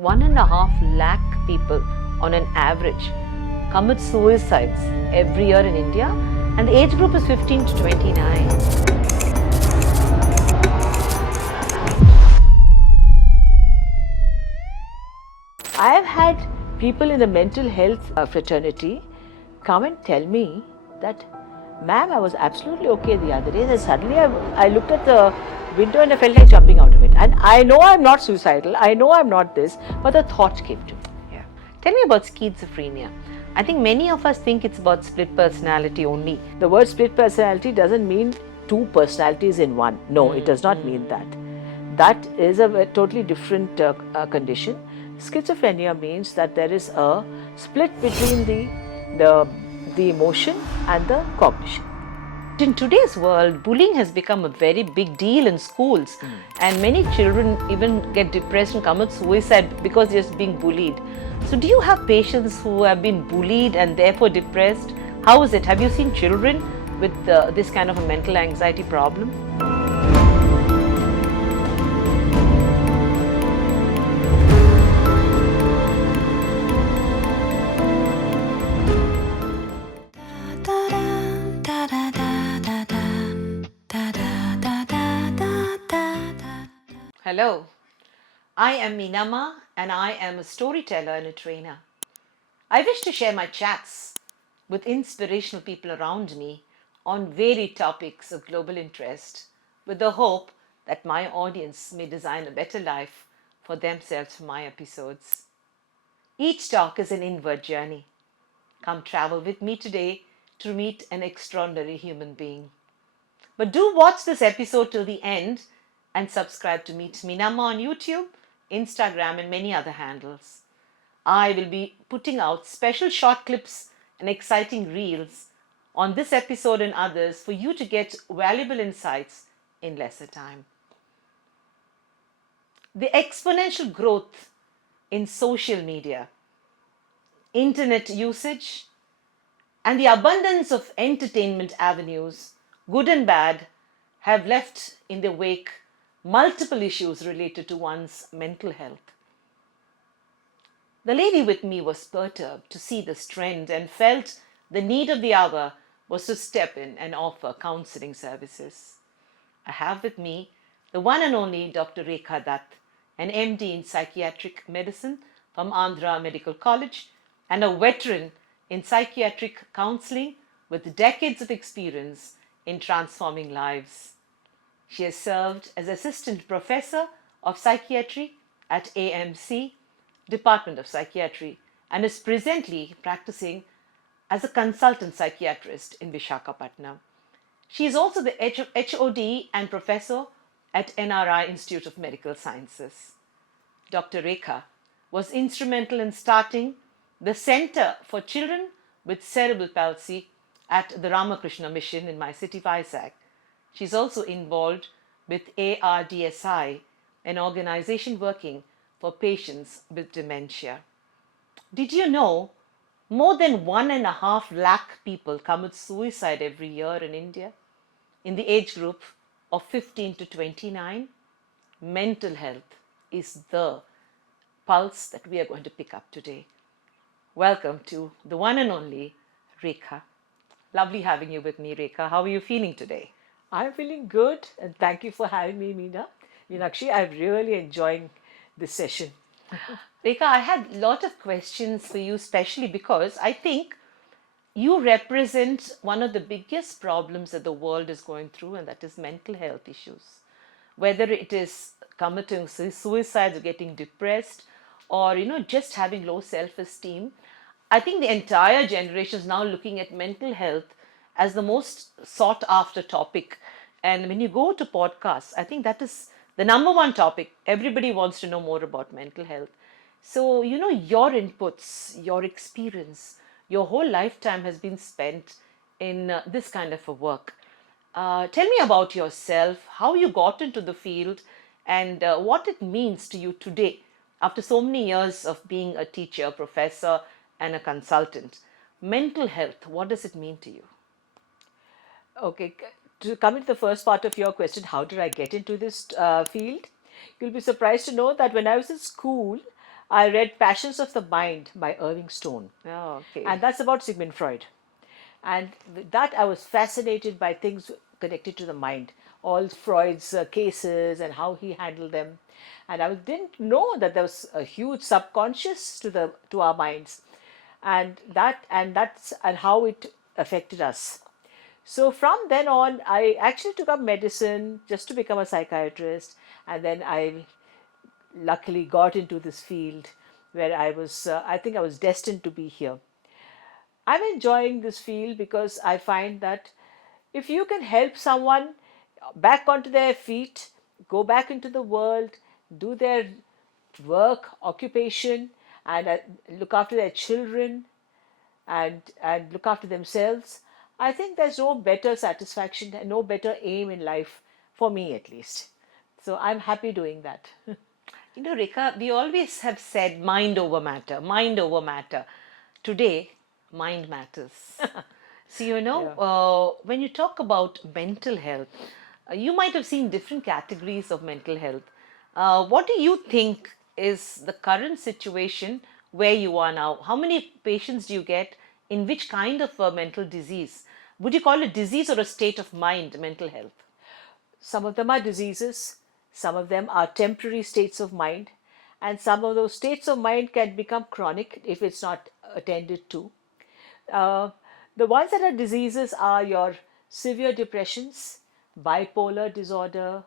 1.5 lakh people on an average commit suicides every year in India, and the age group is 15 to 29. I have had people in the mental health fraternity come and tell me that, ma'am, I was absolutely okay the other day, and suddenly I looked at the window and I felt like jumping out of it. And I know I'm not suicidal, I know I'm not this, but the thought came to me. Yeah. Tell me about schizophrenia. I think many of us think it's about split personality only. The word split personality doesn't mean two personalities in one. No, it does not mean that. That is a totally different condition. Schizophrenia means that there is a split between the emotion and the cognition. In today's world, bullying has become a very big deal in schools, and many children even get depressed and commit suicide because they're just being bullied. So do you have patients who have been bullied and therefore depressed? How is it? Have you seen children with this kind of a mental anxiety problem? Hello, I am Meenamma and I am a storyteller and a trainer. I wish to share my chats with inspirational people around me on varied topics of global interest with the hope that my audience may design a better life for themselves from my episodes. Each talk is an inward journey. Come travel with me today to meet an extraordinary human being. But do watch this episode till the end and subscribe to Meet Meenamma on YouTube, Instagram, and many other handles. I will be putting out special short clips and exciting reels on this episode and others for you to get valuable insights in lesser time. The exponential growth in social media, internet usage, and the abundance of entertainment avenues, good and bad, have left in their wake multiple issues related to one's mental health. The lady with me was perturbed to see this trend and felt the need of the hour was to step in and offer counseling services. I have with me the one and only Dr. Rekha Dutt, an MD in Psychiatric Medicine from Andhra Medical College and a veteran in psychiatric counseling with decades of experience in transforming lives. She has served as Assistant Professor of Psychiatry at AMC, Department of Psychiatry, and is presently practicing as a consultant psychiatrist in Visakhapatnam. She is also the HOD and Professor at NRI Institute of Medical Sciences. Dr. Rekha was instrumental in starting the Center for Children with Cerebral Palsy at the Ramakrishna Mission in my city, Vizag. She is also involved with ARDSI, an organization working for patients with dementia. Did you know more than 1.5 lakh people commit suicide every year in India in the age group of 15 to 29? Mental health is the pulse that we are going to pick up today. Welcome to the one and only Rekha. Lovely having you with me, Rekha. How are you feeling today? I'm feeling good, and thank you for having me, Meenakshi. I'm really enjoying this session. Rekha, I had a lot of questions for you, especially because I think you represent one of the biggest problems that the world is going through, and that is mental health issues. Whether it is committing suicide or getting depressed, or just having low self-esteem, I think the entire generation is now looking at mental health as the most sought after topic. And when you go to podcasts, I think that is the number one topic. Everybody wants to know more about mental health. So, your inputs, your experience, your whole lifetime has been spent in this kind of a work. Tell me about yourself, how you got into the field, and what it means to you today after so many years of being a teacher, professor, and a consultant. Mental health, what does it mean to you? Okay, to come into the first part of your question, how did I get into this field? You'll be surprised to know that when I was in school, I read Passions of the Mind by Irving Stone, Oh, okay. and that's about Sigmund Freud. And with that, I was fascinated by things connected to the mind, all Freud's cases and how he handled them. And I didn't know that there was a huge subconscious to our minds, and how it affected us. So from then on, I actually took up medicine just to become a psychiatrist, and then I luckily got into this field where I think I was destined to be here. I'm enjoying this field because I find that if you can help someone back onto their feet, go back into the world, do their work, occupation, and look after their children and look after themselves, I think there's no better satisfaction and no better aim in life, for me at least. So I'm happy doing that. You know, Rekha, we always have said mind over matter, mind over matter. Today, mind matters. So, Yeah. when you talk about mental health, you might have seen different categories of mental health. What do you think is the current situation where you are now? How many patients do you get in which kind of a mental disease? Would you call it disease or a state of mind, mental health? Some of them are diseases, some of them are temporary states of mind, and some of those states of mind can become chronic if it's not attended to. Uh, the ones that are diseases are your severe depressions, bipolar disorder,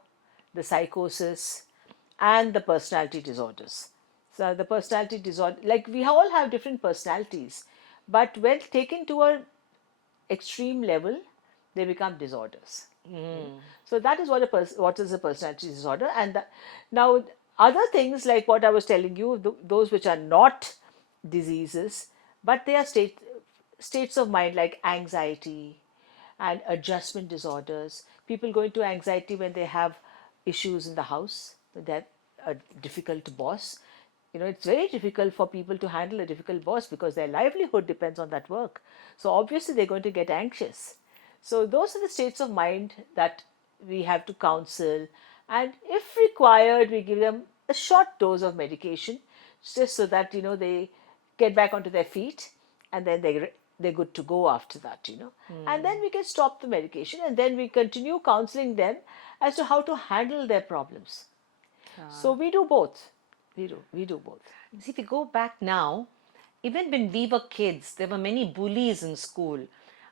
the psychosis, and the personality disorders. So, the personality disorder, like we all have different personalities, but when taken to a extreme level, they become disorders. So that is what is a personality disorder. And now other things like what I was telling you, those which are not diseases, but they are states of mind like anxiety and adjustment disorders. People go into anxiety when they have issues in the house, when they have a difficult boss. It's very difficult for people to handle a difficult boss because their livelihood depends on that work. So obviously they're going to get anxious. So those are the states of mind that we have to counsel, and if required, we give them a short dose of medication just so that they get back onto their feet, and then they're good to go after that. And then we can stop the medication, and then we continue counseling them as to how to handle their problems. So we do both. We do both. See, if we go back now, even when we were kids, there were many bullies in school.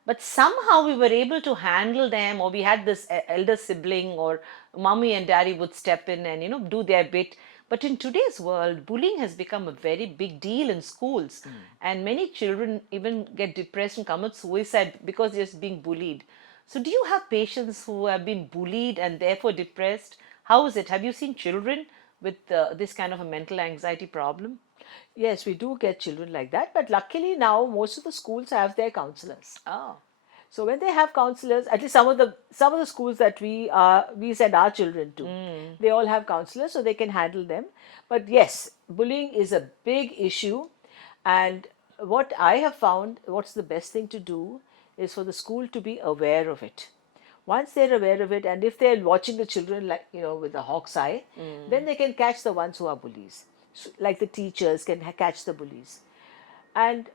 But somehow we were able to handle them, or we had this elder sibling, or mommy and daddy would step in and, do their bit. But in today's world, bullying has become a very big deal in schools. And many children even get depressed and commit suicide because they're just being bullied. So, do you have patients who have been bullied and therefore depressed? How is it? Have you seen children with this kind of a mental anxiety problem? Yes, we do get children like that, but luckily now most of the schools have their counselors. Oh, So when they have counselors, at least some of the schools that we send our children to, they all have counselors so they can handle them. But yes, bullying is a big issue, and what I have found, what's the best thing to do is for the school to be aware of it. Once they're aware of it, and if they're watching the children like with a hawk's eye, then they can catch the ones who are bullies. So, like the teachers can catch the bullies. And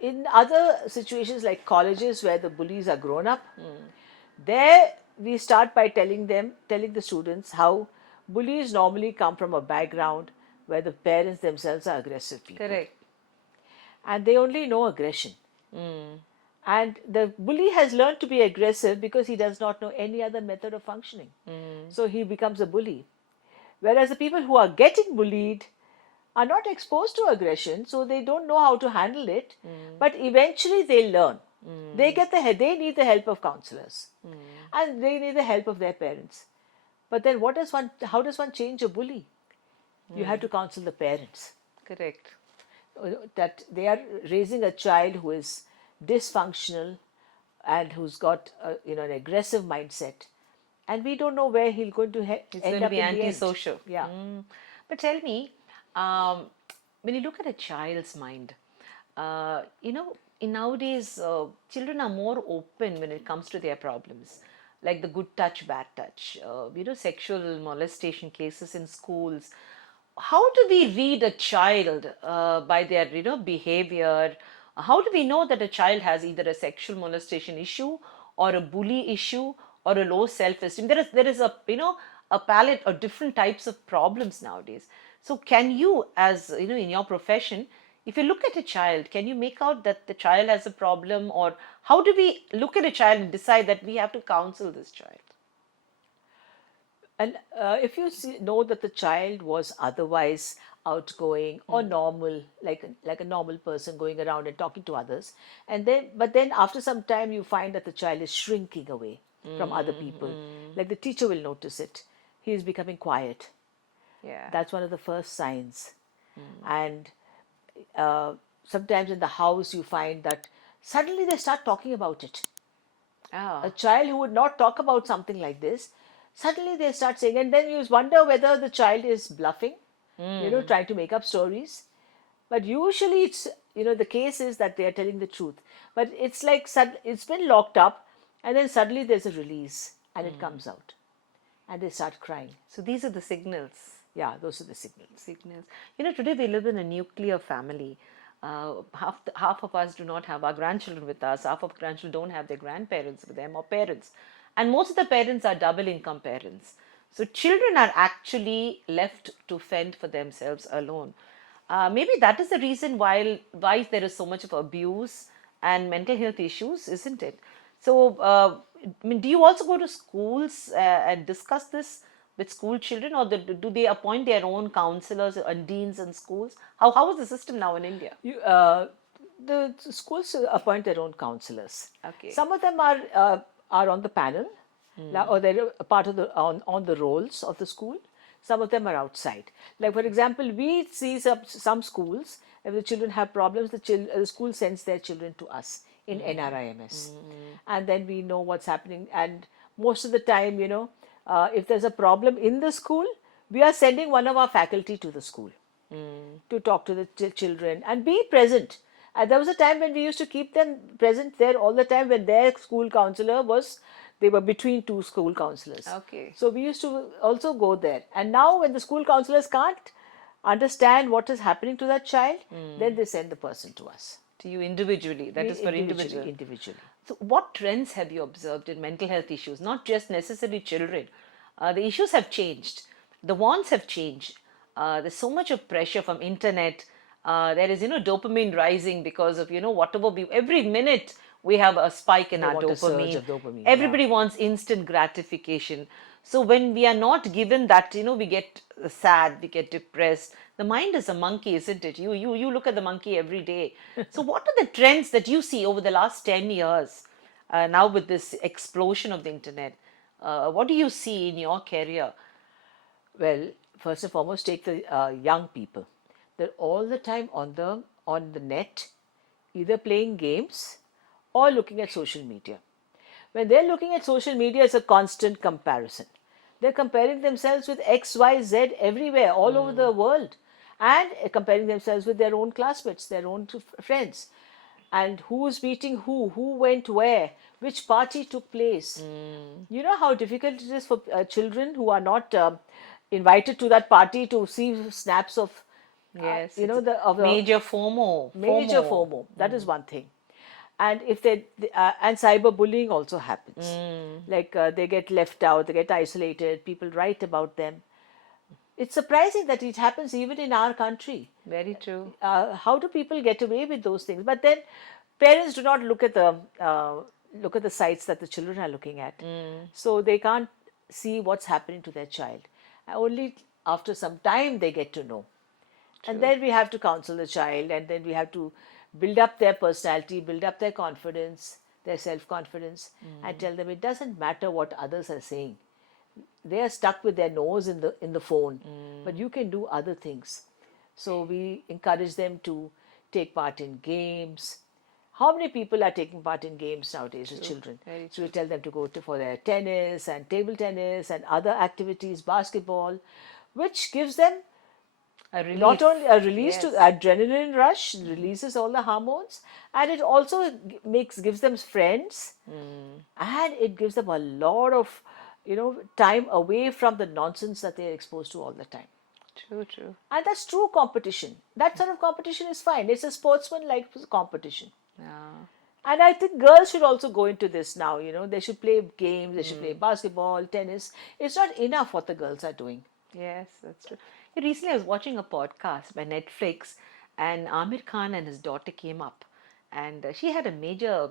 in other situations like colleges where the bullies are grown up, there we start by telling the students how bullies normally come from a background where the parents themselves are aggressive people, correct. and they only know aggression. And the bully has learned to be aggressive because he does not know any other method of functioning. So he becomes a bully. Whereas the people who are getting bullied are not exposed to aggression, so they don't know how to handle it. But eventually they learn. They need the help of counselors, and they need the help of their parents. But then, how does one change a bully? You have to counsel the parents Correct. that they are raising a child who is dysfunctional and who's got an aggressive mindset, and we don't know where he's going to It's end going to up be in the end. antisocial. Yeah. But tell me, um, when you look at a child's mind, in nowadays, children are more open when it comes to their problems, like the good touch, bad touch, sexual molestation cases in schools. how do we read a child by their behavior? How do we know that a child has either a sexual molestation issue or a bully issue or a low self-esteem? There is a a palette of different types of problems nowadays. So can you, as in your profession, if you look at a child, can you make out that the child has a problem, or how do we look at a child and decide that we have to counsel this child? And if you know that the child was otherwise outgoing or normal, like a normal person going around and talking to others, and then but then after some time you find that the child is shrinking away from other people, like the teacher will notice it. He is becoming quiet. Yeah. That's one of the first signs. And uh, sometimes in the house you find that suddenly they start talking about it. A Oh. child who would not talk about something like this, suddenly they start saying, and then you wonder whether the child is bluffing, trying to make up stories. But usually the case is that they are telling the truth. But it's like it's been locked up, and then suddenly there's a release and it comes out, and they start crying. So these are the signals. Yeah, those are the signals. Signals. Today we live in a nuclear family. Half of us do not have our grandchildren with us. Half of grandchildren don't have their grandparents with them or parents. And most of the parents are double income parents. So children are actually left to fend for themselves alone. Maybe that is the reason why there is so much of abuse and mental health issues, isn't it? So, I mean, do you also go to schools and discuss this with school children, or do they appoint their own counselors and deans in schools? How is the system now in India? The schools appoint their own counselors. Okay. Some of them are on the panel, or they're a part of on the rolls of the school. Some of them are outside. Like for example, we see some schools, if the children have problems, the school sends their children to us in NRIMS, and then we know what's happening. And most of the time, if there's a problem in the school, we are sending one of our faculty to the school to talk to the children and be present. And there was a time when we used to keep them present there all the time when their school counselor they were between two school counselors. Okay. So we used to also go there. And now when the school counselors can't understand what is happening to that child, then they send the person to us. To you individually. That is for individual. Individually. So, what trends have you observed in mental health issues? Not just necessarily children. The issues have changed. The wants have changed. There's so much of pressure from internet. There is dopamine rising because of whatever every minute we have a spike in our want a surge dopamine. of dopamine, Everybody wants instant gratification. So when we are not given that, we get sad, we get depressed. The mind is a monkey, isn't it? You look at the monkey every day. So what are the trends that you see over the last 10 years, now with this explosion of the internet? What do you see in your career? Well, first and foremost, take the young people. They're all the time on the net, either playing games or looking at social media. When they're looking at social media, it's a constant comparison. They're comparing themselves with X, Y, Z everywhere, all over the world, and comparing themselves with their own classmates, their own friends, and who's meeting who went where, which party took place. You know how difficult it is for children who are not invited to that party to see snaps of, Yes, major FOMO. Major FOMO. That is one thing. And if and cyberbullying also happens. Like they get left out, they get isolated, people write about them. It's surprising that it happens even in our country. Very true. How do people get away with those things? But then parents do not look at the sites that the children are looking at, so they can't see what's happening to their child. Only after some time they get to know. True. And then we have to counsel the child, and then we have to build up their personality, build up their confidence, their self-confidence, and tell them it doesn't matter what others are saying. They are stuck with their nose in the phone, but you can do other things. So we encourage them to take part in games. How many people are taking part in games nowadays as children? So we tell them to go for their tennis and table tennis and other activities, basketball, which gives them not only a release to adrenaline rush, releases all the hormones, and it also gives them friends, and it gives them a lot of time away from the nonsense that they are exposed to all the time. True, true. And that's true competition. That sort of competition is fine. It's a sportsman-like competition. Yeah. And I think girls should also go into this now. They should play games, they should play basketball, tennis. It's not enough what the girls are doing. Yes, that's true. Recently, I was watching a podcast by Netflix, and Amir Khan and his daughter came up, and she had a major,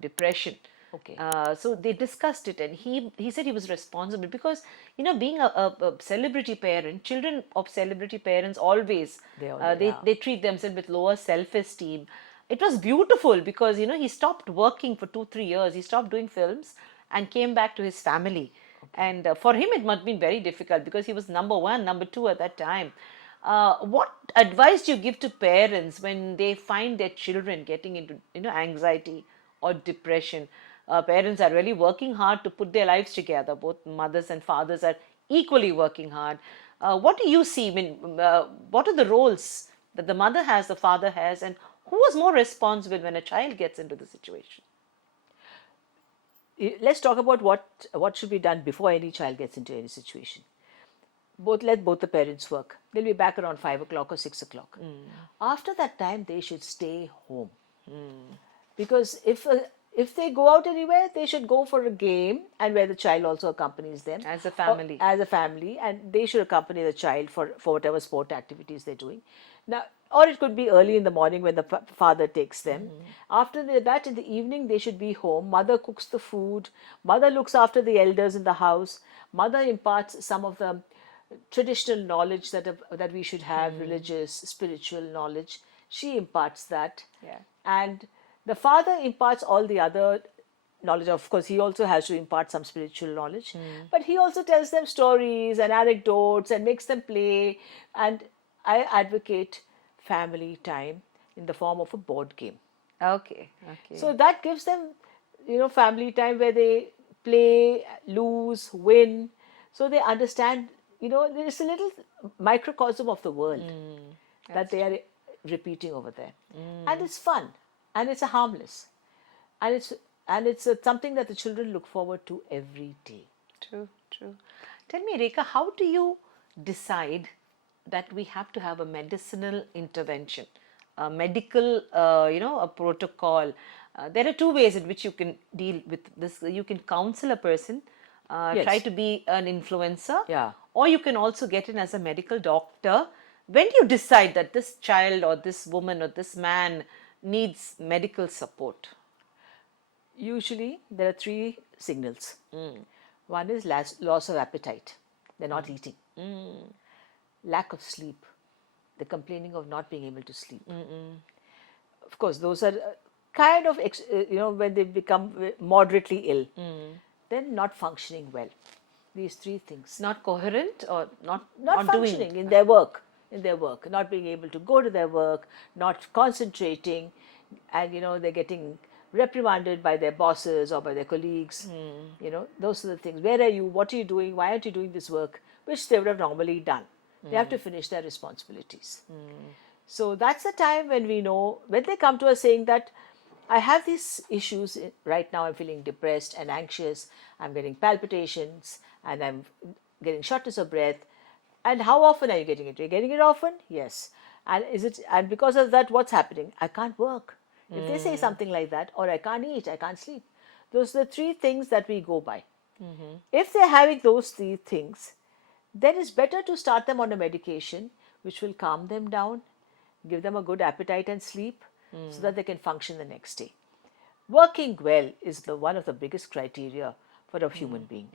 depression. Okay. So they discussed it, and he said he was responsible because being a celebrity parent, children of celebrity parents always they treat themselves with lower self-esteem. It was beautiful because he stopped working for 2-3 years. He stopped doing films and came back to his family. And for him, it must have been very difficult because he was number one, number two at that time. What advice do you give to parents when they find their children getting into anxiety or depression? Parents are really working hard to put their lives together. Both mothers and fathers are equally working hard. What do you see? What are the roles that the mother has, the father has, and who is more responsible when a child gets into the situation? Let's talk about what should be done before any child gets into any situation. Let both the parents work. They'll be back around 5 o'clock or 6 o'clock. After that time, they should stay home. Because if they go out anywhere, they should go for a game, and where the child also accompanies them As a family. As a family, and they should accompany the child for whatever sport activities they're doing. Now, or it could be early in the morning when the father takes them. After that, in the evening, they should be home. Mother cooks the food. Mother looks after the elders in the house. Mother imparts some of the traditional knowledge that we should have, religious, spiritual knowledge. She imparts that. Yeah. And the father imparts all the other knowledge. Of course, he also has to impart some spiritual knowledge. But he also tells them stories and anecdotes and makes them play. And I advocate family time in the form of a board game. Okay. Okay. So that gives them, family time where they play, lose, win. So they understand, there's a little microcosm of the world that they are repeating over there. And it's fun, and it's a harmless. And it's something that the children look forward to every day. True, true. Tell me, Rekha, how do you decide that we have to have a medicinal intervention, a medical, a protocol? There are two ways in which you can deal with this. You can counsel a person, Yes. try to be an influencer, Yeah. or you can also get in as a medical doctor. When do you decide that this child or this woman or this man needs medical support? Usually, there are 3 signals. One is loss of appetite. They're not eating. Lack of sleep. They're complaining of not being able to sleep. Of course, those are kind of, when they become moderately ill. Then not functioning well. These 3 things. Not coherent or not Functioning doing in their work. Not being able to go to their work, not concentrating, and they're getting reprimanded by their bosses or by their colleagues. Those are the things. Where are you? What are you doing? Why aren't you doing this work? Which they would have normally done. They have to finish their responsibilities. So that's the time when we know, when they come to us saying that I have these issues right now, I'm feeling depressed and anxious, I'm getting palpitations, and I'm getting shortness of breath. And how often are you getting it? Are you getting it often? Yes. And because of that, what's happening? I can't work. If they say something like that, or I can't eat, I can't sleep. Those are the 3 things that we go by. If they're having those 3 things, then it's better to start them on a medication which will calm them down, give them a good appetite and sleep, so that they can function the next day. Working well is one of the biggest criteria for a human being.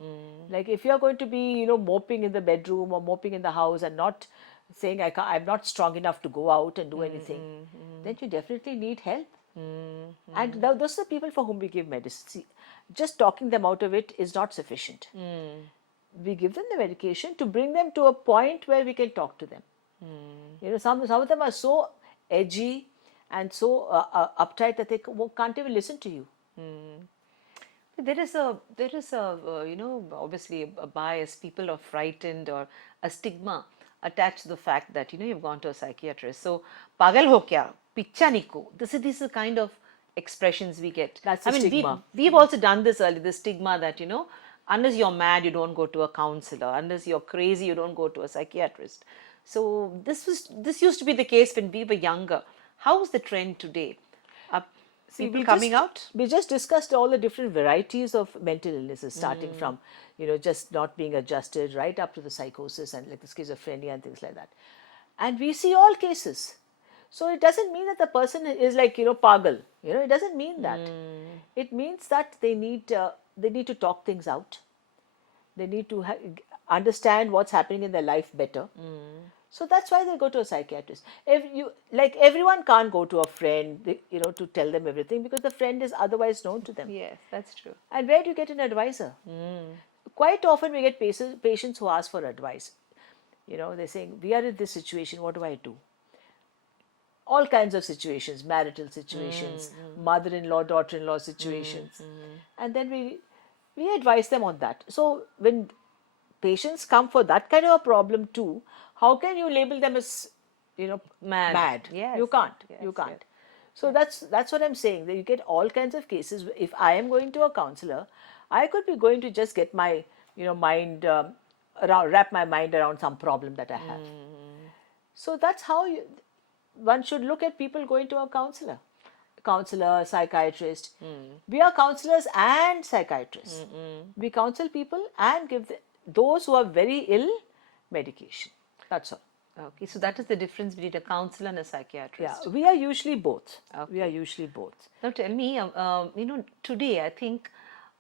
Like if you're going to be, moping in the bedroom or moping in the house and not saying I'm not strong enough to go out and do anything, then you definitely need help. And those are the people for whom we give medicine. See, just talking them out of it is not sufficient. We give them the medication to bring them to a point where we can talk to them. Some of them are so edgy and so uptight that they can't even listen to you. There is obviously a bias. People are frightened, or a stigma attached to the fact that you've gone to a psychiatrist. So pagal ho kya, picha niku. These are the kind of expressions we get. That's a stigma. We've also done this earlier. The stigma that Unless you're mad, you don't go to a counselor. Unless you're crazy, you don't go to a psychiatrist. So this used to be the case when we were younger. How is the trend today? Are See, people coming out? we just discussed all the different varieties of mental illnesses, starting from just not being adjusted right up to the psychosis and like the schizophrenia and things like that, and we see all cases. So it doesn't mean that the person is like pagal. It doesn't mean that. It means that they need to talk things out. They need to understand what's happening in their life better. So that's why they go to a psychiatrist. If you like, everyone can't go to a friend, to tell them everything because the friend is otherwise known to them. Yes, that's true. And where do you get an advisor? Quite often we get patients who ask for advice. They're saying, we are in this situation, what do I do? All kinds of situations, marital situations, mother-in-law, daughter-in-law situations. And then we advise them on that. So when patients come for that kind of a problem too, how can you label them as mad? Yes. You can't. Yes, You can't. yes. So that's what I'm saying, that you get all kinds of cases. If I am going to a counselor, I could be going to just get my mind around, wrap my mind around some problem that I have. So that's how one should look at people going to a counselor, psychiatrist. We are counselors and psychiatrists. We counsel people and give those who are very ill medication. That's all. Okay, so that is the difference between a counselor and a psychiatrist. Yeah, we are usually both. We are usually both. Now tell me, today I think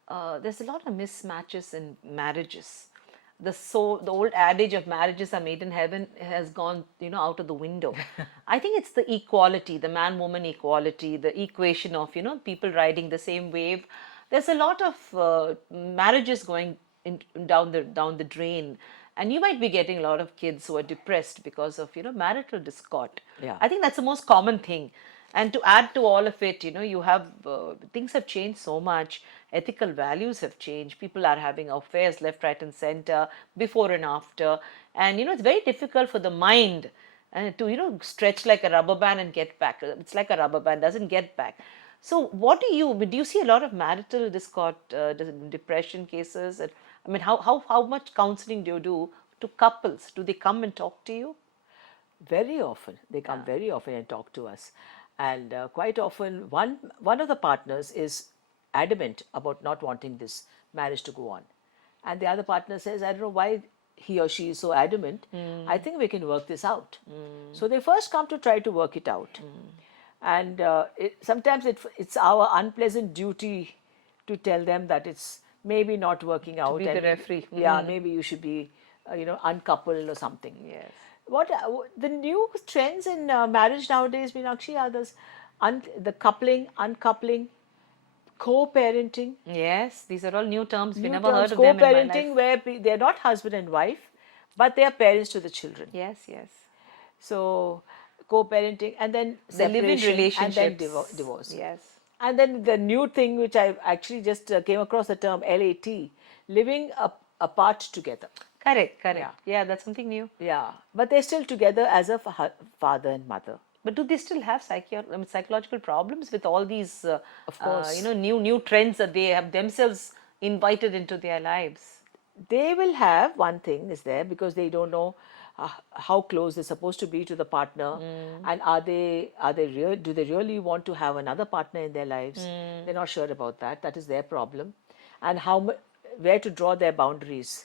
there's a lot of mismatches in marriages. The old adage of marriages are made in heaven has gone out of the window. I think it's the equality, the man-woman equality, the equation of people riding the same wave. There's a lot of marriages going down the drain, and you might be getting a lot of kids who are depressed because of marital discord. Yeah. I think that's the most common thing. And to add to all of it, you have things have changed so much. Ethical values have changed. People are having affairs left, right, and center, before and after. And it's very difficult for the mind to stretch like a rubber band and get back. It's like a rubber band, doesn't get back. So, what do you see a lot of marital discord, depression cases? And, I mean, how much counseling do you do to couples? Do they come and talk to you? Very often. They come very often and talk to us. And quite often, one of the partners is adamant about not wanting this marriage to go on. And the other partner says, I don't know why he or she is so adamant. I think we can work this out. So they first come to try to work it out. And sometimes it's our unpleasant duty to tell them that it's maybe not working out. Be the referee. Yeah, maybe you should be, uncoupled or something. Yes. What the new trends in marriage nowadays, Meenakshi, are the coupling, uncoupling, co-parenting. Yes, these are all new terms. We New never terms, heard of them in my life. co-parenting, where they're not husband and wife, but they are parents to the children. Yes, yes. So co-parenting, and then The live-in separation, relationships. and then divorce. Yes. And then the new thing, which I actually just came across the term LAT, living apart together. Correct. Yeah, that's something new. Yeah, but they're still together as a father and mother. But do they still have psychological problems with all these, Of course. new trends that they have themselves invited into their lives? They will have, one thing is there, because they don't know how close they're supposed to be to the partner, and do they really want to have another partner in their lives? They're not sure about that. That is their problem, and where to draw their boundaries.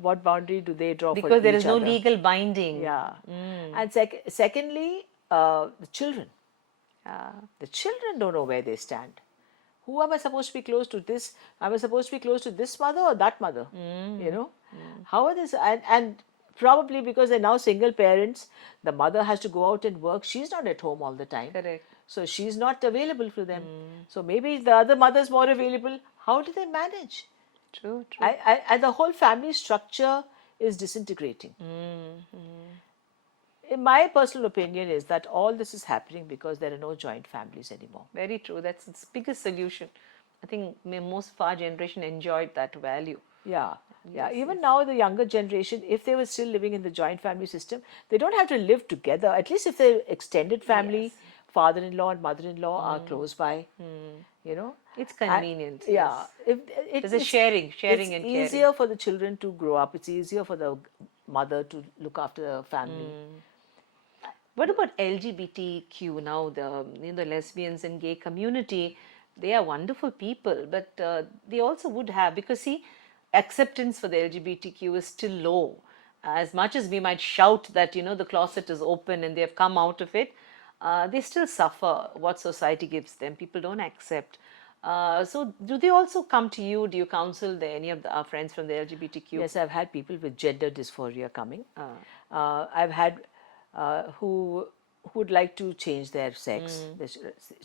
What boundary do they draw for Because there is each no other? legal binding. Yeah. And secondly, the children. The children don't know where they stand. Who am I supposed to be close to? This? Am I supposed to be close to this mother or that mother? How are this? And probably because they're now single parents, the mother has to go out and work. She's not at home all the time. Correct. So she's not available for them. So maybe the other mother's more available. How do they manage? True. And the whole family structure is disintegrating. In my personal opinion is that all this is happening because there are no joint families anymore. Very true. That's its biggest solution. I think most of our generation enjoyed that value. Yeah. Even now, the younger generation, if they were still living in the joint family system, they don't have to live together. At least if they're extended family, father-in-law and mother-in-law are close by. you know. It's And, convenient. yeah, Yes. if There's a it's sharing and caring. easier for the children to grow up. It's easier for the mother to look after the family. What about LGBTQ now? The lesbians and gay community, they are wonderful people, but they also would have, because see, acceptance for the LGBTQ is still low. As much as we might shout that the closet is open and they have come out of it, they still suffer what society gives them. People don't accept. So, do they also come to you? Do you counsel any of our friends from the LGBTQ? Yes, I've had people with gender dysphoria coming. I've had who would like to change their sex,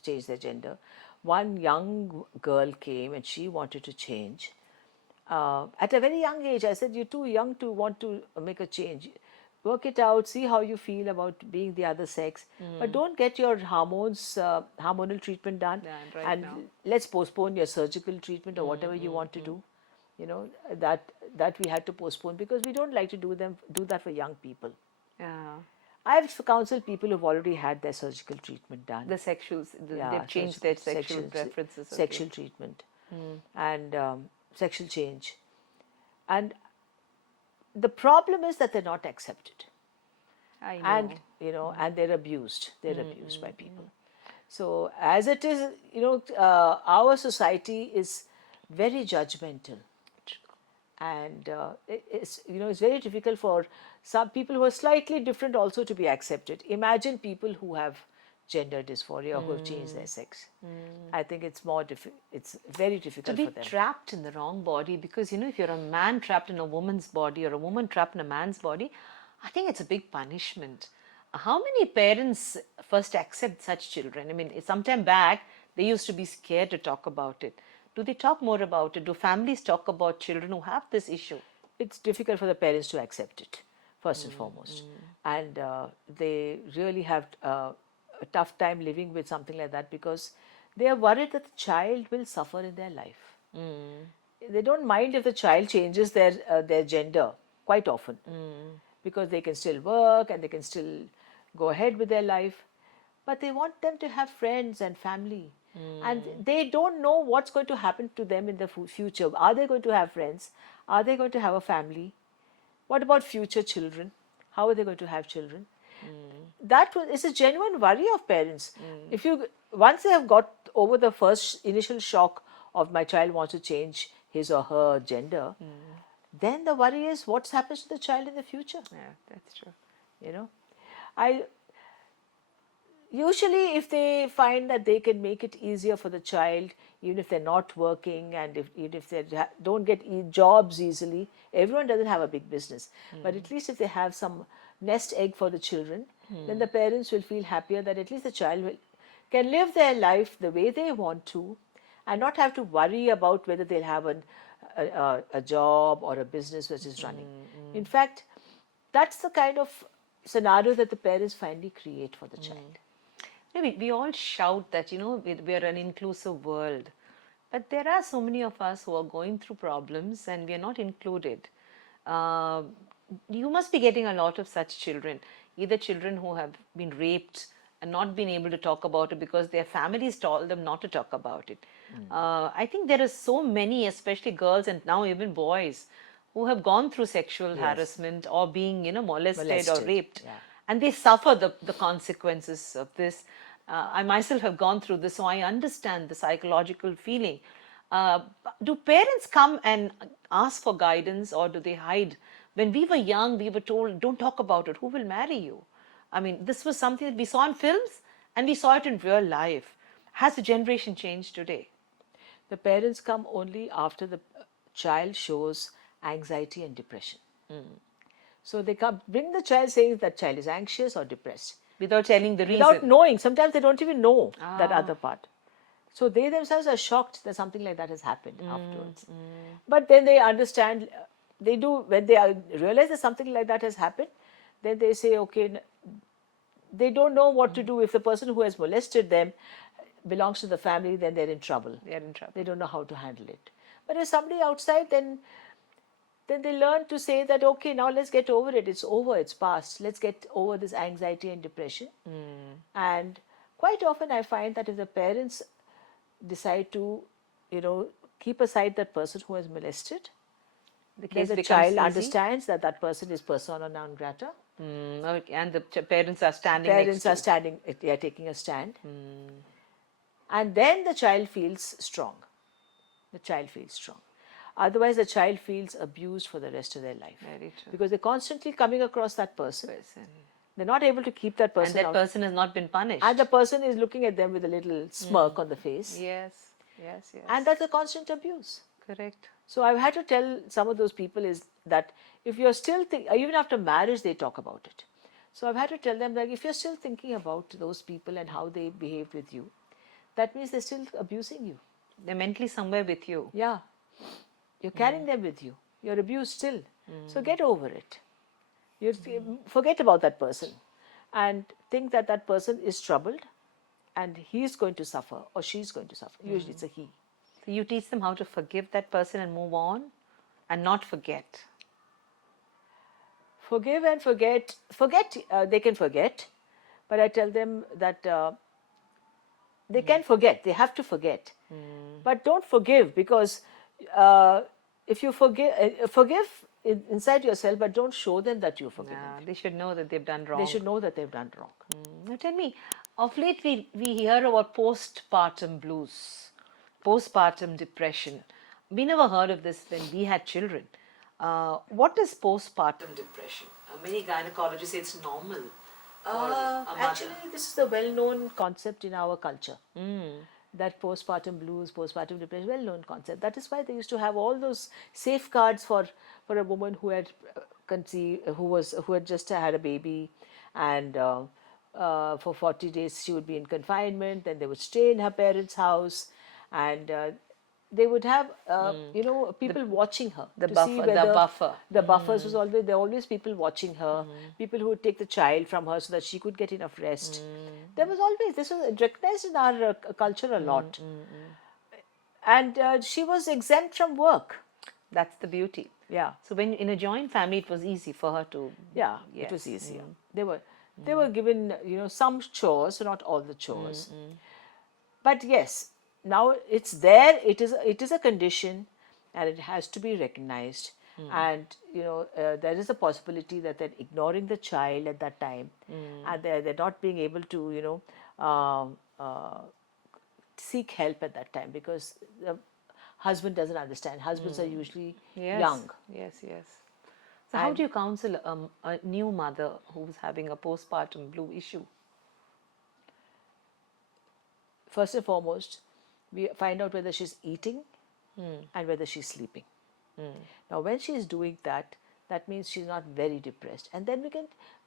change their gender. One young girl came and she wanted to change. At a very young age, I said, "You're too young to want to make a change. Work it out, see how you feel about being the other sex, but don't get your hormonal treatment done, Done right and now. let's postpone your surgical treatment or whatever you want to do." You know, that we had to postpone because we don't like to do that for young people. Yeah. I've counseled people who've already had their surgical treatment done. They've changed their sexual preferences. Okay. Sexual treatment, and sexual change. And the problem is that they're not accepted, I know. and and they're abused. They're abused by people. So as it is, our society is very judgmental, and it's very difficult for some people who are slightly different also to be accepted. Imagine people who have gender dysphoria, who have changed their sex. I think it's it's very To difficult be for them. trapped in the wrong body, because if you're a man trapped in a woman's body or a woman trapped in a man's body, I think it's a big punishment. How many parents first accept such children? I mean, some time back they used to be scared to talk about it. Do they talk more about it? Do families talk about children who have this issue? It's difficult for the parents to accept it, first and foremost. And they really have a tough time living with something like that because they are worried that the child will suffer in their life. They don't mind if the child changes their gender quite often because they can still work and they can still go ahead with their life. But they want them to have friends and family. And they don't know what's going to happen to them in the future. Are they going to have friends? Are they going to have a family? What about future children? How are they going to have children? That is a genuine worry of parents. If you once they have got over the first initial shock of my child wants to change his or her gender, then the worry is what happens to the child in the future. Yeah, that's true. I usually, if they find that they can make it easier for the child, even if they're not working and even if they don't get jobs easily, everyone doesn't have a big business. But at least if they have some nest egg for the children, then the parents will feel happier that at least the child can live their life the way they want to and not have to worry about whether they'll have a job or a business which is running. In fact, that's the kind of scenario that the parents finally create for the child. We all shout that we are an inclusive world, but there are so many of us who are going through problems and we are not included. Uh, you must be getting a lot of such children, either children who have been raped and not been able to talk about it because their families told them not to talk about it. I think there are so many, especially girls and now even boys, who have gone through sexual harassment or being molested or raped, and they suffer the consequences of this. I myself have gone through this, so I understand the psychological feeling. Do parents come and ask for guidance, or do they hide? When we were young, we were told, don't talk about it. Who will marry you? I mean, this was something that we saw in films and we saw it in real life. Has the generation changed today? The parents come only after the child shows anxiety and depression. So they come, bring the child saying that child is anxious or depressed. Without telling the reason. Without knowing. Sometimes they don't even know that other part. So they themselves are shocked that something like that has happened afterwards. But then they understand, they do, when they realize that something like that has happened, then they say, okay, they don't know what to do. If the person who has molested them belongs to the family, then they're in trouble. They're in trouble. They don't know how to handle it. But if somebody outside, then they learn to say that, okay, now let's get over it. It's over. It's past. Let's get over this anxiety and depression. And quite often I find that if the parents decide to, keep aside that person who has molested. The Then case the becomes child easy. understands that that person is persona non grata. Okay. And the parents are standing next Parents to. are standing, they are taking a stand. And then the child feels strong. The child feels strong. Otherwise, the child feels abused for the rest of their life. Very true. Because they're constantly coming across that person. They're not able to keep that And person that out. person has not been punished. And the person is looking at them with a little smirk on the face. Yes, yes, yes. And that's a constant abuse. Correct. So I've had to tell some of those people is that if you're still even after marriage they talk about it. So I've had to tell them that if you're still thinking about those people and how they behaved with you, that means they're still abusing you. They're mentally somewhere with you. Yeah. You're carrying them with you. You're abused still. So get over it. You forget about that person and think that that person is troubled and he's going to suffer or she's going to suffer. Usually it's a he. So you teach them how to forgive that person and move on and not forget. Forgive and forget. They can forget, but I tell them that they can forget. They have to forget, but don't forgive because if you forgive inside yourself, but don't show them that you're forgiven. Yeah, they should know that they've done wrong. They should know that they've done wrong. Now tell me, of late we hear about postpartum blues, postpartum depression. We never heard of this when we had children. What is postpartum depression? Many gynecologists say it's normal. Actually, this is a well-known concept in our culture. That postpartum blues, postpartum depression, well-known concept. That is why they used to have all those safeguards for a woman who had conceived, who had just had a baby, and for 40 days she would be in confinement. Then they would stay in her parents' house, and they would have people watching her the to buffer, see whether the buffer. the buffers was always there. Always people watching her, people who would take the child from her so that she could get enough rest. There was always this was recognized in our culture a lot, and she was exempt from work. That's the beauty. Yeah. So when in a joint family, it was easy for her to. Yeah, it was easier. They were given some chores, not all the chores, but yes. Now it's there. It is a condition, and it has to be recognized. And there is a possibility that they're ignoring the child at that time, and they're not being able to seek help at that time because the husband doesn't understand. Husbands are usually young. Yes, yes. So how do you counsel a new mother who's having a postpartum blue issue? First and foremost, we find out whether she's eating and whether she's sleeping. Now, when she's doing that, that means she's not very depressed. And then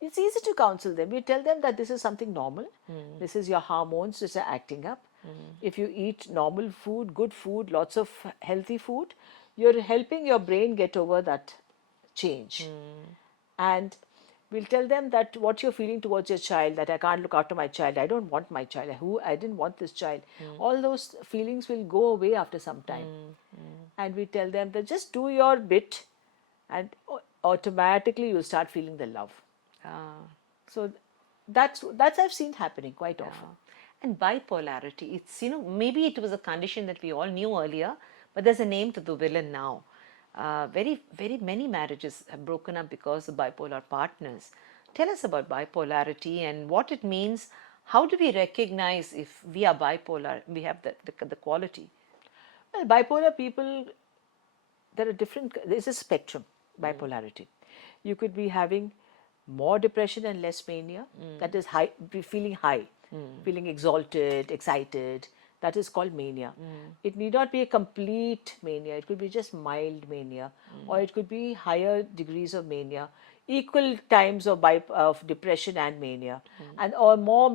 it's easy to counsel them. We tell them that this is something normal. This is your hormones that are acting up. If you eat normal food, good food, lots of healthy food, you're helping your brain get over that change. And we'll tell them that what you're feeling towards your child, that I can't look after my child, I don't want my child, I didn't want this child. All those feelings will go away after some time. And we tell them that just do your bit and automatically you'll start feeling the love. So that's I've seen happening quite often. And bipolarity, it's, maybe it was a condition that we all knew earlier, but there's a name to the villain now. Very, very many marriages have broken up because of bipolar partners. Tell us about bipolarity and what it means. How do we recognize if we are bipolar, we have the quality? Well, bipolar people, there's a spectrum, bipolarity. You could be having more depression and less mania, that is feeling high, feeling exalted, excited. That is called mania. It need not be a complete mania. It could be just mild mania, or it could be higher degrees of mania, equal times of depression and mania, and or more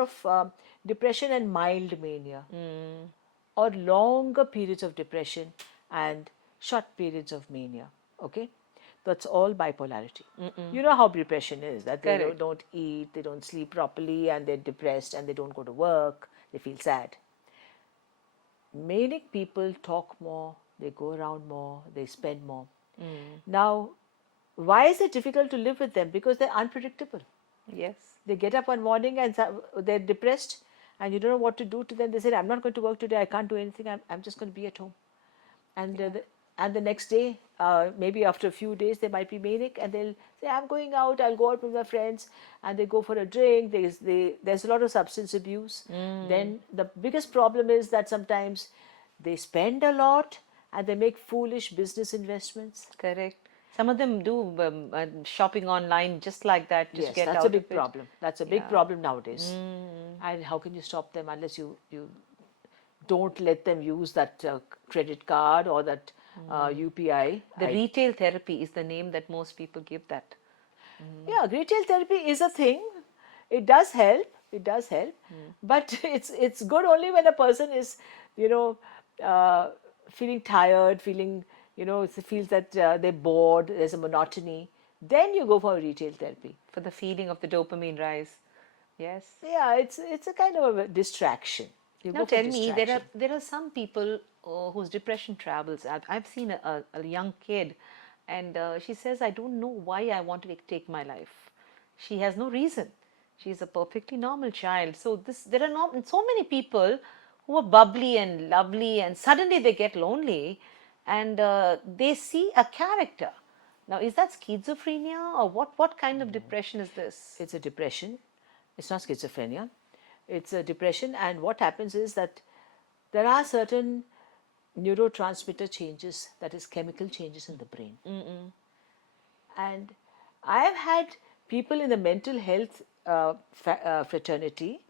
of depression and mild mania, or longer periods of depression and short periods of mania. Okay, that's all bipolarity. You know how depression is, that they don't eat, they don't sleep properly, and they're depressed, and they don't go to work. They feel sad. Manic people talk more, they go around more, they spend more. Now, why is it difficult to live with them? Because they're unpredictable. Yes. They get up one morning and they're depressed, and you don't know what to do to them. They said, I'm not going to work today, I can't do anything, I'm just going to be at home. And and the next day, maybe after a few days, they might be manic, and they'll say, I'm going out, I'll go out with my friends, and they go for a drink. There's a lot of substance abuse. Then the biggest problem is that sometimes they spend a lot and they make foolish business investments. Correct. Some of them do shopping online just like that, just Yes, get that's out a of big it. problem. That's a big problem nowadays. And how can you stop them unless you don't let them use that credit card or that UPI? The retail therapy is the name that most people give that. Yeah, retail therapy is a thing. It does help. It does help, but it's good only when a person is, you know, feeling tired, feeling, feels that they're bored. There's a monotony. Then you go for a retail therapy. For the feeling of the dopamine rise. Yes. Yeah, it's a kind of a distraction. You Now go for tell me, distraction. there are some people whose depression travels. I've seen a young kid, and she says, I don't know why I want to take my life. She has no reason. She's a perfectly normal child. So there are not so many people who are bubbly and lovely, and suddenly they get lonely, and they see a character. Now, is that schizophrenia, or what kind of depression is this? It's a depression. It's not schizophrenia. It's a depression, and what happens is that there are certain neurotransmitter changes, that is, chemical changes in the brain. And I have had people in the mental health fraternity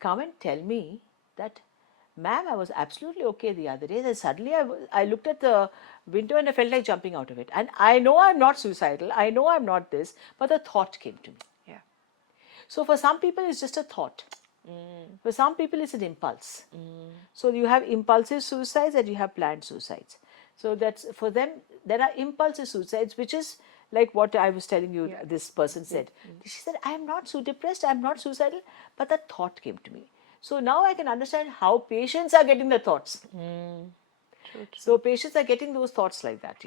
come and tell me that, ma'am, I was absolutely okay the other day. Then suddenly I looked at the window and I felt like jumping out of it. And I know I'm not suicidal, I know I'm not this, but the thought came to me. Yeah. So for some people, it's just a thought. For some people, it's an impulse. So you have impulsive suicides and you have planned suicides. So that's for them. There are impulsive suicides, which is like what I was telling you. This person said. She said, "I am not so depressed. I am not suicidal, but that thought came to me." So now I can understand how patients are getting the thoughts. So patients are getting those thoughts like that.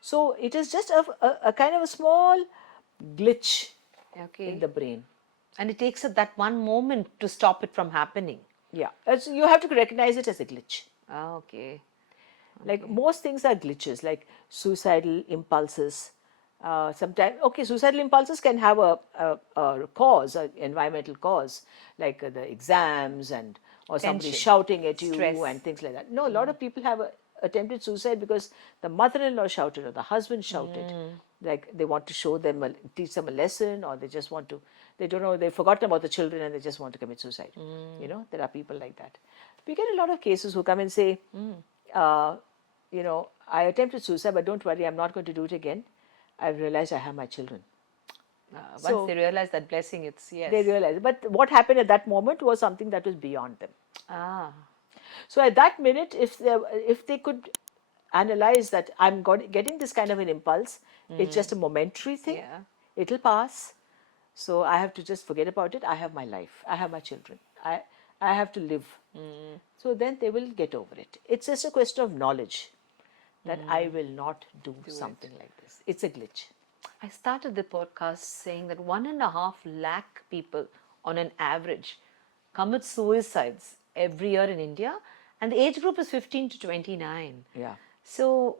So it is just a kind of a small glitch in the brain. And it takes that one moment to stop it from happening. Yeah, so you have to recognize it as a glitch. Ah, okay. Like most things are glitches, like suicidal impulses. Sometimes, okay, suicidal impulses can have a cause, an environmental cause, like the exams or somebody Tension, shouting at you stress. and things like that. No, a lot of people have attempted suicide because the mother-in-law shouted or the husband shouted. Like they want to show them, teach them a lesson, or they just want to, they don't know, they've forgotten about the children and they just want to commit suicide. There are people like that. We get a lot of cases who come and say, I attempted suicide, but don't worry, I'm not going to do it again. I've realized I have my children. Once they realize that blessing, it's yes. They realize. But what happened at that moment was something that was beyond them. Ah. So at that minute, if they could analyze that I'm getting this kind of an impulse, it's just a momentary thing. Yeah. It'll pass. So I have to just forget about it. I have my life. I have my children. I have to live. So then they will get over it. It's just a question of knowledge that I will not do something like this. It's a glitch. I started the podcast saying that 1.5 lakh people on an average commit suicides every year in India, and the age group is 15 to 29. Yeah. So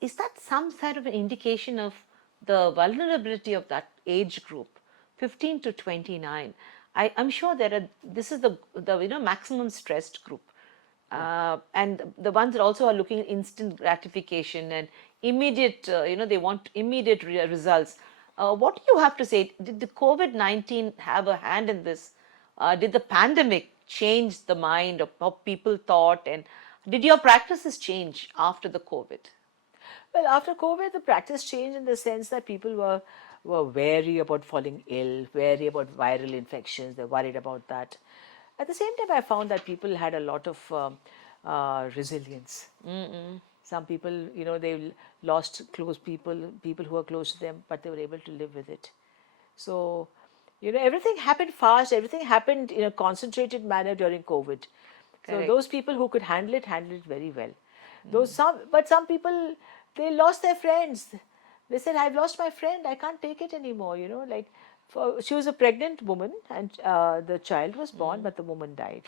is that some sort of an indication of the vulnerability of that age group, 15 to 29? I'm sure this is the maximum stressed group. And the ones that also are looking at instant gratification and immediate, they want immediate results. What do you have to say? Did the COVID-19 have a hand in this? Did the pandemic change the mind of how people thought? And did your practices change after the COVID? Well, after COVID, the practice changed in the sense that people were wary about falling ill, wary about viral infections. They're worried about that. At the same time, I found that people had a lot of resilience. Some people, they lost close people who were close to them, but they were able to live with it. So, everything happened fast. Everything happened in a concentrated manner during COVID. So those people who could handle it very well. But some people, they lost their friends. They said, I've lost my friend. I can't take it anymore. Like She was a pregnant woman, and the child was born, but the woman died.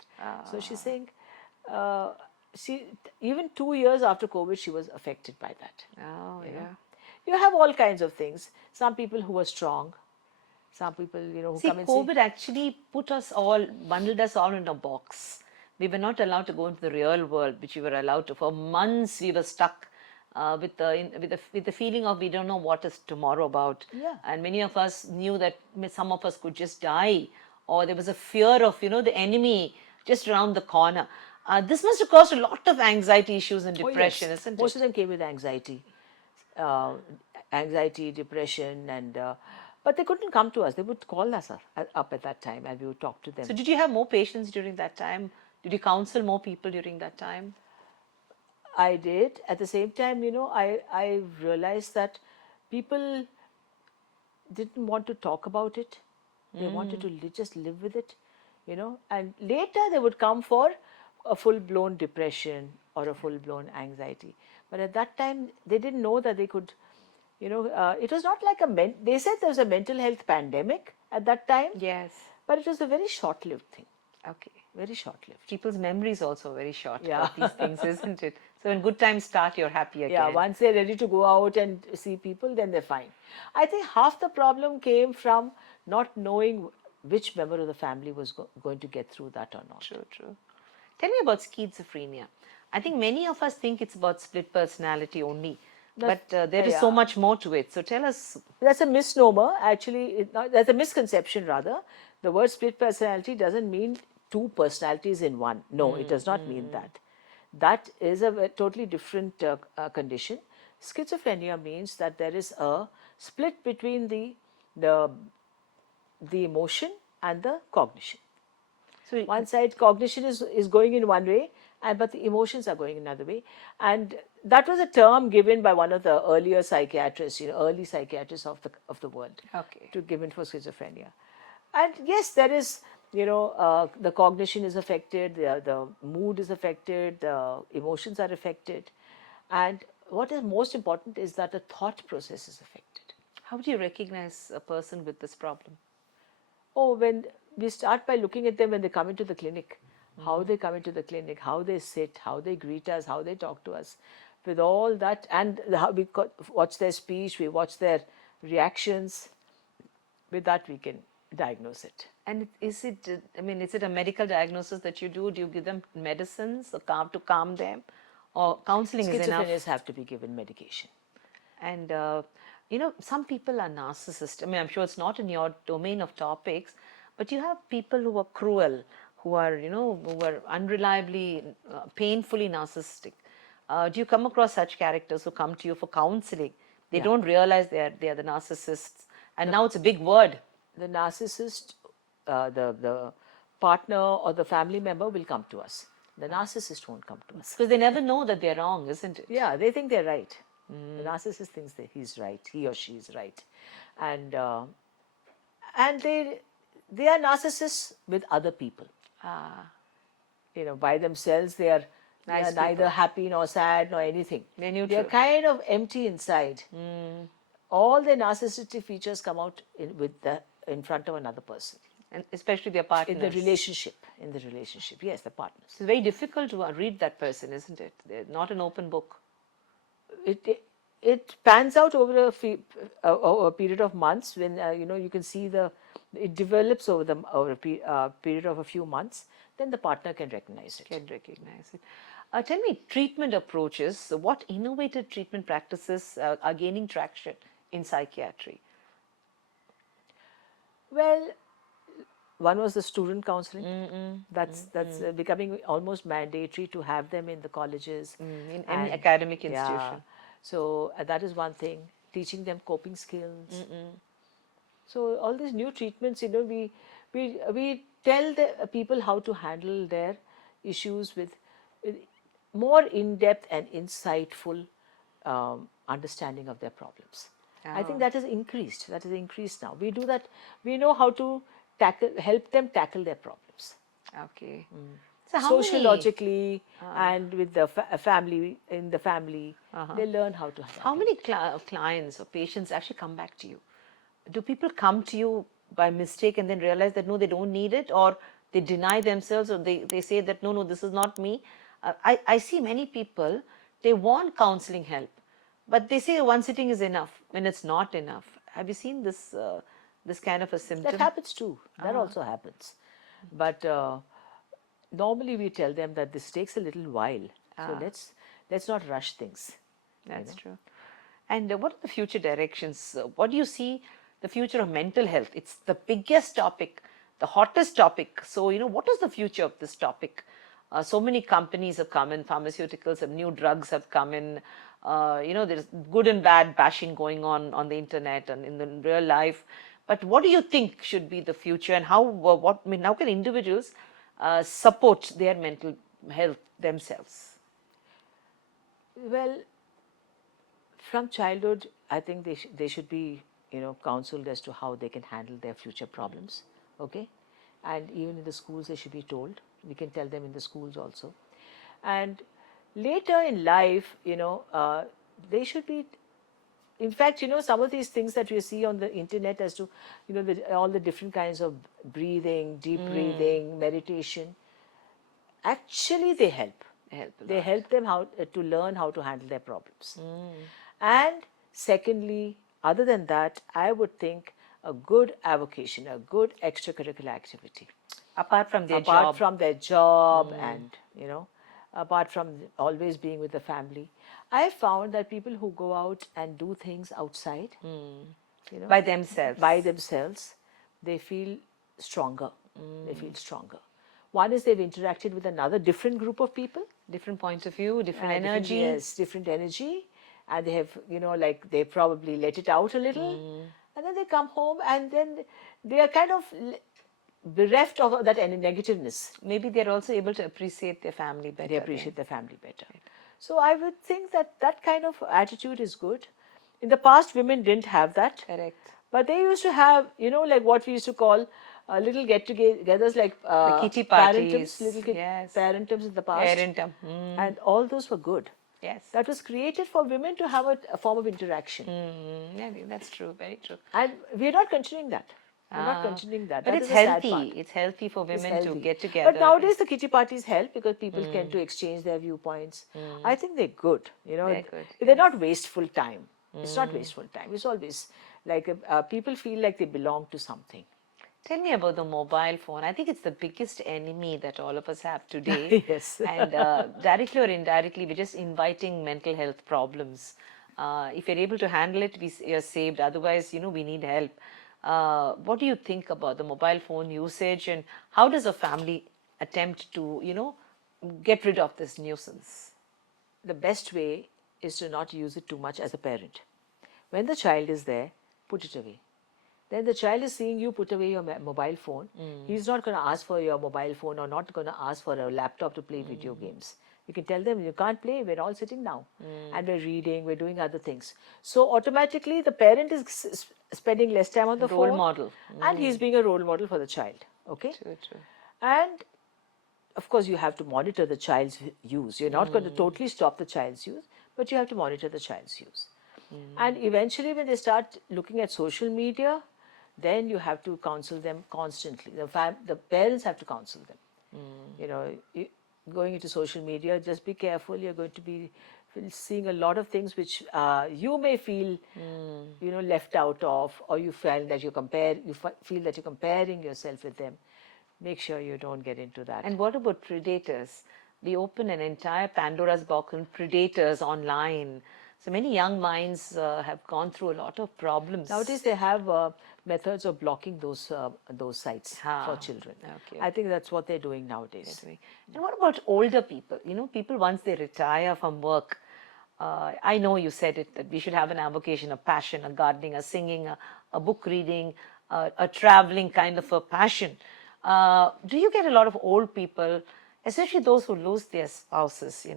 So she's saying, uh, she even 2 years after COVID, she was affected by that. Oh, You know, yeah. you have all kinds of things. Some people who are strong, some people who See, come and say, COVID actually put us all, bundled us all in a box. We were not allowed to go into the real world, which we were allowed to. For months, we were stuck with the feeling of we don't know what is tomorrow about. Yeah. And many of us knew that some of us could just die, or there was a fear of, the enemy just around the corner. This must have caused a lot of anxiety issues and oh depression, yes, isn't most it? of them came with uh, anxiety, depression, and but they couldn't come to us. They would call us up at that time, and we would talk to them. So, did you have more patients during that time? Did you counsel more people during that time? I did. At the same time, I realized that people didn't want to talk about it. They wanted to just live with it, And later they would come for a full blown depression or a full blown anxiety. But at that time, they didn't know that they could, it was not like they said there was a mental health pandemic at that time, Yes. but it was a very short lived thing. Okay. Very short lived. People's memory is also very short Yeah. about these things, isn't it? So when good times start, you're happy again. Yeah, once they're ready to go out and see people, then they're fine. I think half the problem came from not knowing which member of the family was going to get through that or not. True, true. Tell me about schizophrenia. I think many of us think it's about split personality only, but there is so much more to it. So tell us. That's a misnomer, actually. That's a misconception, rather. The word split personality doesn't mean two personalities in one. No, it does not mean that. That is a totally different condition. Schizophrenia means that there is a split between the emotion and the cognition. So One side cognition is going in one way, but the emotions are going another way. And that was a term given by one of the earlier psychiatrists, early psychiatrists of the world, Okay. to given for schizophrenia. And yes, there is, the cognition is affected, the mood is affected, the emotions are affected, and what is most important is that the thought process is affected. How do you recognize a person with this problem? Oh, when we start by looking at them when they come into the clinic, how they come into the clinic, how they sit, how they greet us, how they talk to us, with all that, and how we watch their speech, we watch their reactions. With that, we can diagnose it. And is it a medical diagnosis that you do? Do you give them medicines or to calm them, or counseling is enough? Schizophrenics have to be given medication. And some people are narcissistic. I mean, I'm sure it's not in your domain of topics, but you have people who are cruel, who are unreliably, painfully narcissistic. Do you come across such characters who come to you for counseling? They don't realize they are the narcissists, and now it's a big word. The narcissist, the partner or the family member will come to us. The narcissist won't come to us. Because they never know that they're wrong, isn't it? Yeah, they think they're right. The narcissist thinks that he's right, he or she is right, and they are narcissists with other people. By themselves they are neither happy nor sad nor anything. They're neutral. They're kind of empty inside. All their narcissistic features come out in front of another person. And especially their partners. In the relationship, yes, the partners. It's very difficult to read that person, isn't it? They're not an open book. It pans out over a period of months when you can see it develops over a period of a few months. Then the partner can recognize it. Tell me, treatment approaches. So what innovative treatment practices are gaining traction in psychiatry? Well, one was the student counseling. That's becoming almost mandatory to have them in the colleges, in any academic institution. Yeah. So that is one thing. Teaching them coping skills. So all these new treatments, we tell the people how to handle their issues with more in-depth and insightful understanding of their problems. I think that has increased. That has increased now. We do that. We know how to help them tackle their problems. Okay. So how sociologically and with the family, in the family, they learn how to. How many clients or patients actually come back to you? Do people come to you by mistake and then realize that no, they don't need it, or they deny themselves, or they say that no, this is not me. I see many people, they want counseling help, but they say one sitting is enough when it's not enough. Have you seen this kind of a symptom? That happens too. That also happens. But normally we tell them that this takes a little while. So let's not rush things. That's true. And what are the future directions? What do you see the future of mental health? It's the biggest topic, the hottest topic. So, what is the future of this topic? So many companies have come in, pharmaceuticals, and new drugs have come in. There's good and bad bashing going on the internet and in the real life. But what do you think should be the future, and how can individuals support their mental health themselves? Well, from childhood, I think they should be, counseled as to how they can handle their future problems. Okay, and even in the schools, they should be told. We can tell them in the schools also, and later in life, they should be. In fact, some of these things that we see on the internet as to, all the different kinds of breathing, deep breathing, meditation, actually they help. They help them how to learn how to handle their problems. And secondly, other than that, I would think a good avocation, a good extracurricular activity. Apart from their Apart job. from their job and, apart from always being with the family. I found that people who go out and do things outside, By themselves. they feel stronger. They feel stronger. One is they've interacted with another different group of people. Different point of view, different And energy. Yes, different energy. And they have, they probably let it out a little. And then they come home and then they are kind of bereft of that negativeness. Maybe they're also able to appreciate their family better. They appreciate their family better. So I would think that kind of attitude is good. In the past, women didn't have that. Correct. But they used to have, like what we used to call little get-togethers, like the kitty parties. Little Yes. parentums in the past. Parentum. And all those were good. Yes. That was created for women to have a form of interaction. Yeah, that's true. Very true. And we're not continuing that. We're not continuing that. But That it's is the sad healthy. part. It's healthy for women It's to healthy. get together. But nowadays the kitty parties help because people tend to exchange their viewpoints. I think they're good. They're good, They're not wasteful time. It's not wasteful time. It's always like people feel like they belong to something. Tell me about the mobile phone. I think it's the biggest enemy that all of us have today. Yes. And directly or indirectly, we're just inviting mental health problems. If you're able to handle it, you're saved. Otherwise, we need help. What do you think about the mobile phone usage, and how does a family attempt to, get rid of this nuisance? The best way is to not use it too much as a parent. When the child is there, put it away. Then the child is seeing you put away your mobile phone. He's not going to ask for your mobile phone or not going to ask for a laptop to play video games. You can tell them you can't play, we're all sitting now and we're reading, we're doing other things. So automatically the parent is spending less time on the phone. Role model. And he's being a role model for the child. Okay? True, true. And of course you have to monitor the child's use. You're not going to totally stop the child's use, but you have to monitor the child's use. And eventually when they start looking at social media, then you have to counsel them constantly. The parents have to counsel them. Going into social media, just be careful. You're going to be seeing a lot of things which you may feel, left out of, or you feel that feel that you're comparing yourself with them. Make sure you don't get into that. And what about predators? We open an entire Pandora's box on predators online. So many young minds have gone through a lot of problems. Nowadays, they have methods of blocking those sites for children. Okay. I think that's what they're doing nowadays. And what about older people? People once they retire from work, I know you said it, that we should have an avocation, a passion, a gardening, a singing, a book reading, a traveling kind of a passion. Do you get a lot of old people, especially those who lose their spouses,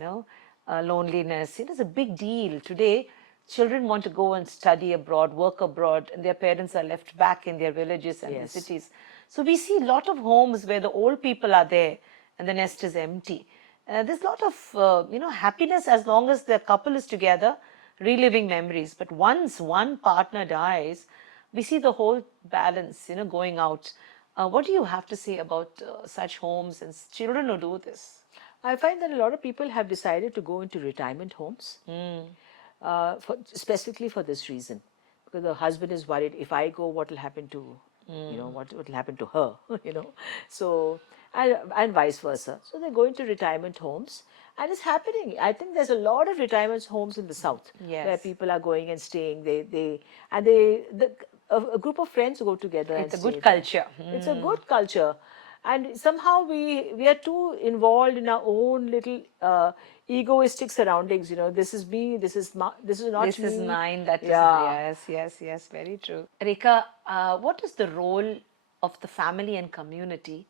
loneliness? It is a big deal. Today, children want to go and study abroad, work abroad, and their parents are left back in their villages and the cities. So we see a lot of homes where the old people are there and the nest is empty. There's a lot of, happiness as long as the couple is together, reliving memories. But once one partner dies, we see the whole balance, going out. What do you have to say about such homes and children who do this? I find that a lot of people have decided to go into retirement homes, specifically for this reason, because the husband is worried, if I go, what will happen to, what will happen to her, So, and vice versa. So they go into retirement homes, and it's happening. I think there's a lot of retirement homes in the south where Yes. people are going and staying. A group of friends go together and It's a stay good there. culture. It's a good culture, and somehow we are too involved in our own little egoistic surroundings. This is me. This is not This is me. mine, that is, Yeah. yes, yes, yes, very true. Rekha, what is the role of the family and community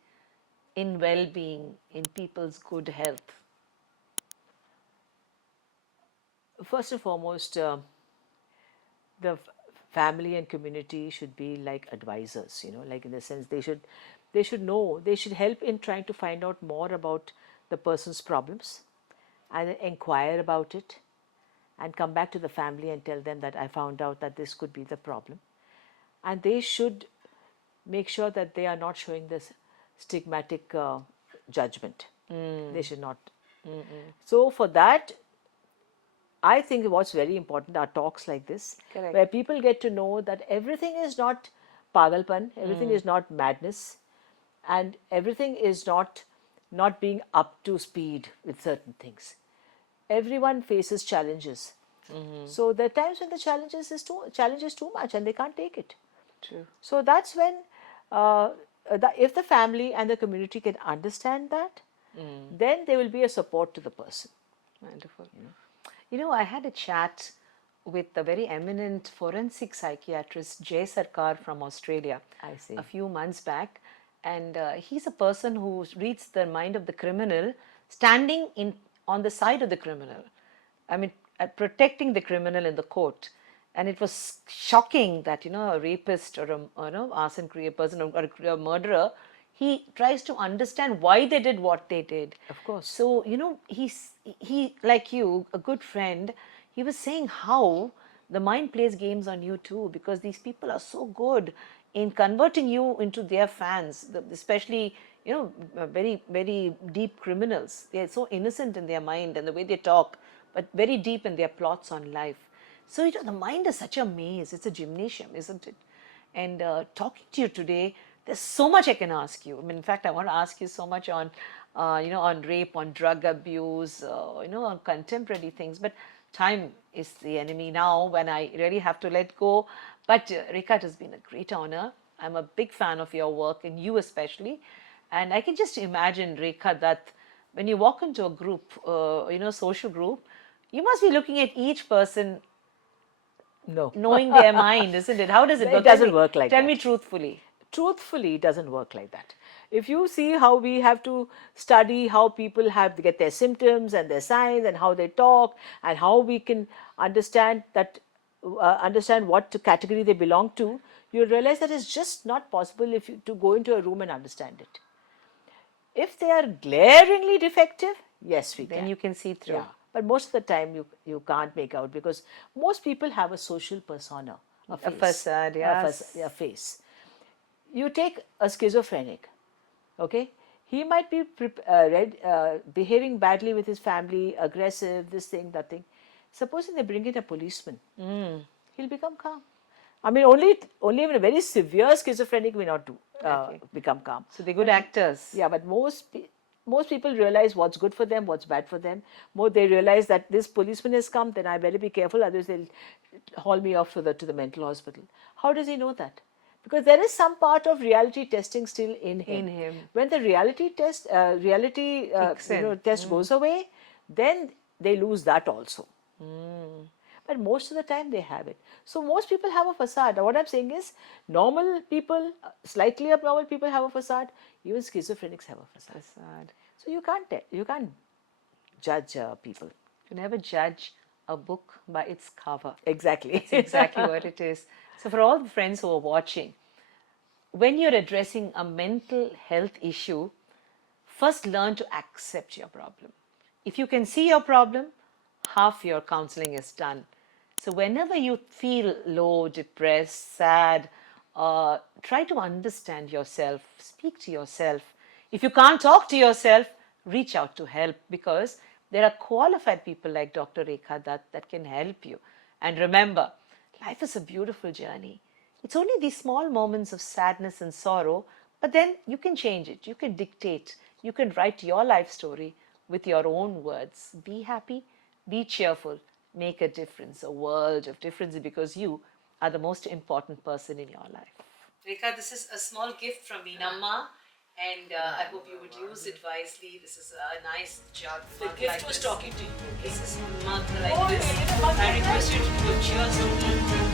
in well being, in people's good health? First and foremost, the family and community should be like advisors, like in the sense they should know, they should help in trying to find out more about the person's problems and inquire about it and come back to the family and tell them that I found out that this could be the problem. And they should make sure that they are not showing this stigmatic judgment. They should not. So for that, I think what's very important are talks like this, Correct. where people get to know that everything is not pagalpan, everything is not madness, and everything is not being up to speed with certain things. Everyone faces challenges. So there are times when the challenge is too much and they can't take it. True. So that's when, if the family and the community can understand that, then there will be a support to the person. Wonderful. I had a chat with a very eminent forensic psychiatrist, Jay Sarkar from Australia, I see. a few months back. And he's a person who reads the mind of the criminal, standing on the side of the criminal. I mean, protecting the criminal in the court. And it was shocking that, a rapist or arson person or a murderer, he tries to understand why they did what they did. Of course. So, he, like you, a good friend, he was saying how the mind plays games on you too, because these people are so good in converting you into their fans, especially, very, very deep criminals. They are so innocent in their mind and the way they talk, but very deep in their plots on life. So, the mind is such a maze. It's a gymnasium, isn't it? And talking to you today, there's so much I can ask you. I mean, in fact, I want to ask you so much on, on rape, on drug abuse, on contemporary things. But time is the enemy now when I really have to let go. But Rekha, it has been a great honor. I'm a big fan of your work, and you especially. And I can just imagine, Rekha, that when you walk into a group, social group, you must be looking at each person, No. knowing their mind, isn't it? How does it work? It doesn't work like Tell that. me truthfully. Truthfully, it doesn't work like that. If you see how we have to study how people get their symptoms and their signs and how they talk and how we can understand what category they belong to, you realize that it's just not possible to go into a room and understand it. If they are glaringly defective, yes, we Then can. you can see through. Yeah, but most of the time you can't make out, because most people have a social persona, a face, facade, yes. a face. You take a schizophrenic, okay? He might be behaving badly with his family, aggressive, this thing, that thing. Supposing they bring in a policeman, he'll become calm. I mean, only even a very severe schizophrenic may not become calm. So they're good actors. Yeah, but most people realize what's good for them, what's bad for them. More they realize that this policeman has come, then I better be careful, otherwise they'll haul me off to the mental hospital. How does he know that? Because there is some part of reality testing still in him. When the reality test goes away, then they lose that also. But most of the time they have it. So most people have a facade. Now what I'm saying is, normal people, slightly abnormal people have a facade. Even schizophrenics have a facade. So you can't judge people. You never judge a book by its cover. Exactly. That's exactly what it is. So for all the friends who are watching, when you're addressing a mental health issue, first learn to accept your problem. If you can see your problem, half your counseling is done. So, whenever you feel low, depressed, sad, try to understand yourself, speak to yourself. If you can't talk to yourself, reach out to help, because there are qualified people like Dr. Rekha Dutt that can help you. And remember, life is a beautiful journey. It's only these small moments of sadness and sorrow, but then you can change it. You can dictate. You can write your life story with your own words. Be happy, be cheerful, make a difference, a world of difference, because you are the most important person in your life. Rekha, this is a small gift from Meenamma, and I hope you would use it wisely. This is a nice jug. The gift was talking to you. This is mug like this. I request you to do a cheers to me.